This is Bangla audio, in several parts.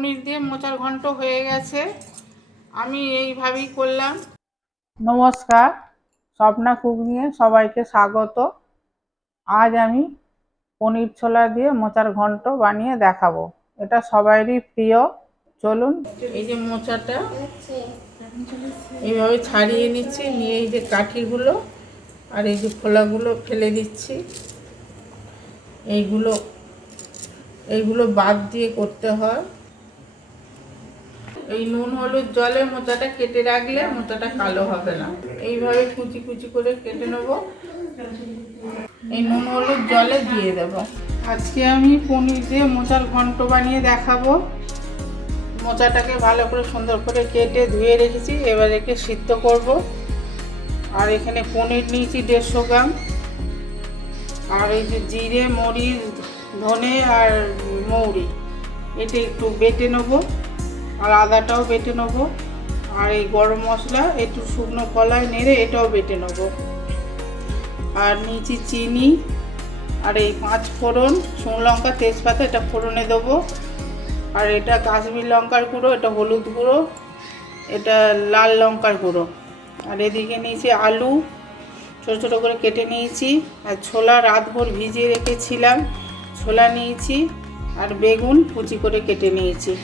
পনির দিয়ে মোচার ঘন্ট হয়ে গেছে। আমি এইভাবেই করলাম। নমস্কার, স্বপ্না কুকিংয়ে সবাইকে স্বাগত। আজ আমি পনির ছোলা দিয়ে মোচার ঘন্ট বানিয়ে দেখাবো। এটা সবারই প্রিয়। চলুন। এই যে মোচাটা এইভাবে ছাড়িয়ে নিচ্ছি, নিয়ে এই যে কাঠিগুলো আর এই যে খোলাগুলো ফেলে দিচ্ছি। এইগুলো বাদ দিয়ে করতে হয়। এই নুন হলুদ জলে মোচাটা কেটে রাখলে মোচাটা কালো হবে না। এইভাবে কুচি কুচি করে কেটে নেব, এই নুন হলুদ জলে দিয়ে দেব। আজকে আমি পনির দিয়ে মোচার ঘন্ট বানিয়ে দেখাবো। মোচাটাকে ভালো করে সুন্দর করে কেটে ধুয়ে রেখেছি, এবার একে সিদ্ধ করব। আর এখানে পনির নিয়েছি 150 গ্রাম। আর এই যে জিরে, মরিচ, ধনে আর মৌরি, এটা একটু বেটে নেবো। আর আদাটাও বেটে নেবো। আর এই গরম মশলা একটু শুকনো কলায় নেড়ে এটাও বেটে নেবো। আর নিচে চিনি আর এই 5 ফোড়ন, শুকনো লঙ্কা, তেজপাতা, এটা ফোড়নে দেবো। আর এটা কাশ্মীর লঙ্কার গুঁড়ো, এটা হলুদ গুঁড়ো, এটা লাল লঙ্কার গুঁড়ো। আর এদিকে নিয়েছি আলু ছোটো ছোটো করে কেটে নিয়েছি। আর ছোলা রাতভর ভিজিয়ে রেখেছিলাম, ছোলা নিয়েছি। আর বেগুন কুচি করে কেটে নিয়েছি।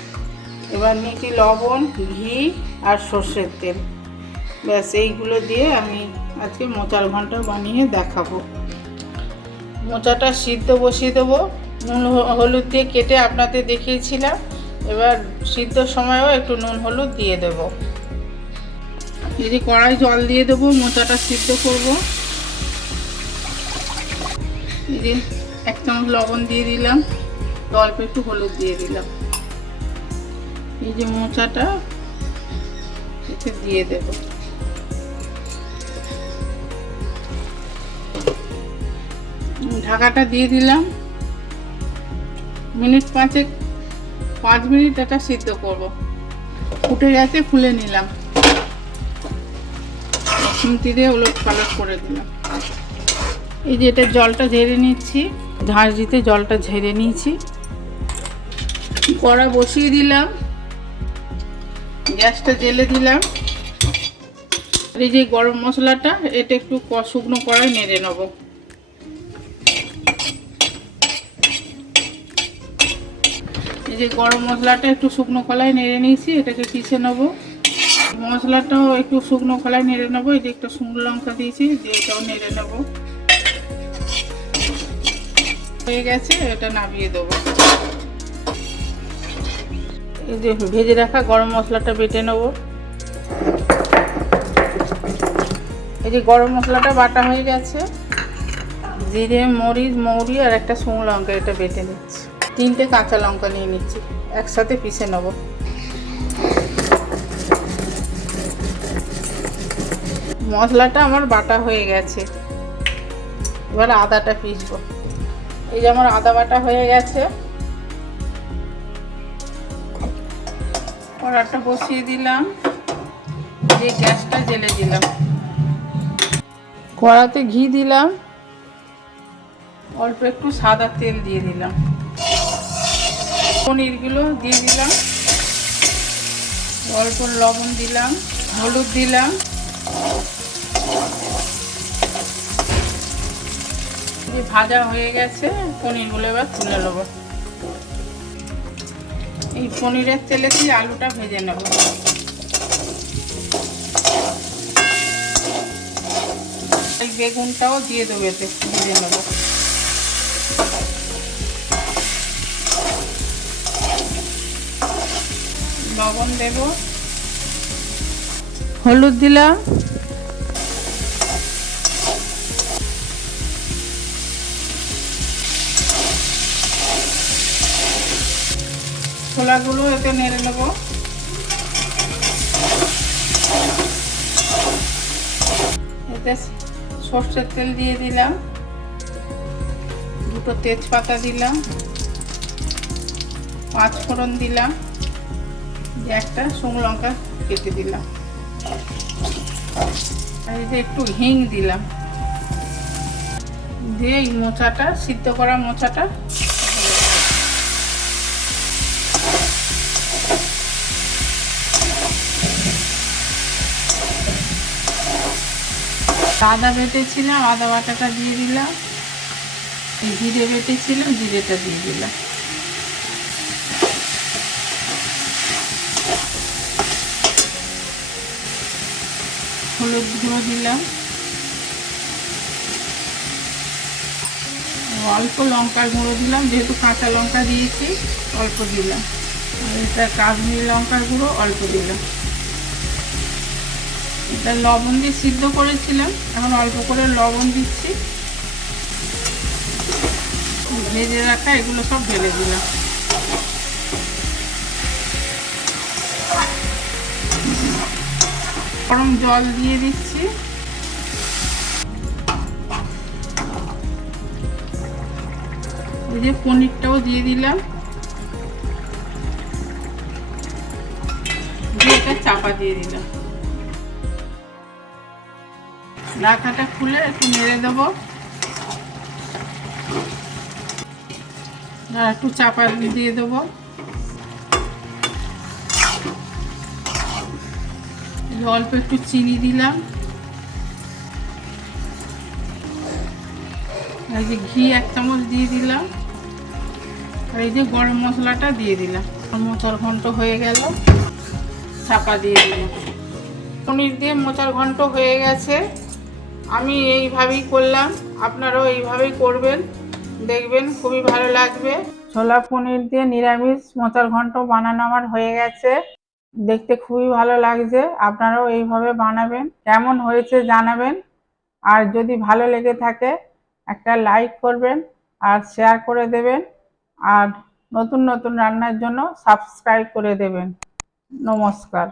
এবার নিয়েছি লবণ, ঘি আর সর্ষের তেল। ব্যাস এইগুলো দিয়ে আমি আজকে মোচার ঘন্ট বানিয়ে দেখাবো। মোচাটা সিদ্ধ বসিয়ে দেবো, নুন হলুদ দিয়ে কেটে আপনাদের দেখিয়েছিলাম। এবার সিদ্ধর সময়ও একটু নুন হলুদ দিয়ে দেব। এই যে কড়াই জল দিয়ে দেবো, মোচাটা সিদ্ধ করব। এই যে 1 চামচ লবণ দিয়ে দিলাম, অল্প একটু হলুদ দিয়ে দিলাম। এই যে মোচাটা এতে দিয়ে দেব। ঢাকাটা দিয়ে দিলাম। মিনিট 5 মিনিট এটা সিদ্ধ করব। ফুটে গেছে, খুলে নিলাম। খুন্তি দিয়ে উলট পালট করে দিলাম। এই যে এটা জলটা ঝেড়ে নিচ্ছি, ঝাঁঝ দিতে জলটা ঝেড়ে নিয়েছি। কড়া বসিয়ে দিলাম, গ্যাসটা জ্বেলে দিলাম। এই যে গরম মশলাটা এটা একটু শুকনো কড়াই নেড়ে নেব। এই যে গরম মশলাটা একটু শুকনো কড়াই নেড়ে নিয়েছি, এটাকে পিষে নেব। মশলাটাও একটু শুকনো কড়াই নেড়ে নেবো। এই যে একটা শুকনো লঙ্কা দিয়েছি, দিয়ে এটাও নেড়ে নেব। হয়ে গেছে, এটা নামিয়ে দেবো। এই যে ভেজে রাখা গরম মশলাটা বেটে নেব। এই যে গরম মশলাটা বাটা হয়ে গেছে। জিরে, মরিচ, মৌরি আর একটা শুকনো লঙ্কা, এটা বেটে নিচ্ছি। 3টে কাঁচা লঙ্কা নিয়ে নিচ্ছি, একসাথে পিষে নেব। মশলাটা আমার বাটা হয়ে গেছে, এবার আদাটা পিষবো। এই যে আমার আদা বাটা হয়ে গেছে। কড়াটা বসিয়ে দিলাম, দিয়ে গ্যাসটা জ্বেলে দিলাম। কড়াতে ঘি দিলাম, অল্প একটু সাদা তেল দিয়ে দিলাম। পনিরগুলো দিয়ে দিলাম, অল্প লবণ দিলাম, হলুদ দিলাম। ভাজা হয়ে গেছে, পনিরগুলো এবার তুলে নেব। এই পনিরের তেলেতে আলুটা ভেজে নেব। এই বেগুনটাও দিয়ে দেবো, এতে ভেজে নেব। লবণ দেব, হলুদ দিলাম, ছোলাগুলো এতে নেড়ে নেব। এতে সর্ষের তেল দিয়ে দিলাম, 2টো তেজপাতা দিলাম, 5 ফোড়ন দিলাম, একটা শুকনো লঙ্কা কেটে দিলাম। আর এই যে একটু হিং দিলাম, দিয়ে এই মোচাটা, সিদ্ধ করা মোচাটা আদা বেটেছিলাম, আদা বাটাটা দিয়ে দিলাম। জিরে বেটেছিলাম, জিরেটা দিয়ে দিলাম। হলুদ গুঁড়ো দিলাম, অল্প লঙ্কার গুঁড়ো দিলাম, যেহেতু কাঁচা লঙ্কা দিয়েছি অল্প দিলাম। আর এটা কাশ্মীরি লঙ্কার গুঁড়ো অল্প দিলাম। এটা লবণ দিয়ে সিদ্ধ করেছিলাম, এখন অল্প করে লবণ দিচ্ছি। ভেজে রাখা এগুলো সব ঢেলে দিলাম। গরম জল দিয়ে দিচ্ছি। এই যে পনিরটাও দিয়ে দিলাম, দিয়ে এটা চাপা দিয়ে দিলাম। ঢাকাটা খুলে একটু নেড়ে দেবো, আর একটু চাপা দিয়ে দেবো। অল্প একটু চিনি দিলাম, এই যে ঘি 1 চামচ দিয়ে দিলাম, আর এই যে গরম মশলাটা দিয়ে দিলাম। মোচার ঘন্ট হয়ে গেল, চাপা দিয়ে দিলাম। পনির দিয়ে মোচার ঘন্ট হয়ে গেছে। আমি এইভাবেই করলাম, আপনারাও এইভাবেই করবেন, দেখবেন খুবই ভালো লাগবে। ছোলা পনির দিয়ে নিরামিষ মোচার ঘন্ট বানানো আমার হয়ে গেছে। দেখতে খুবই ভালো লাগছে, আপনারাও এইভাবে বানাবেন। কেমন হয়েছে জানাবেন, আর যদি ভালো লেগে থাকে একটা লাইক করবেন আর শেয়ার করে দেবেন, আর নতুন নতুন রান্নার জন্য সাবস্ক্রাইব করে দেবেন। নমস্কার।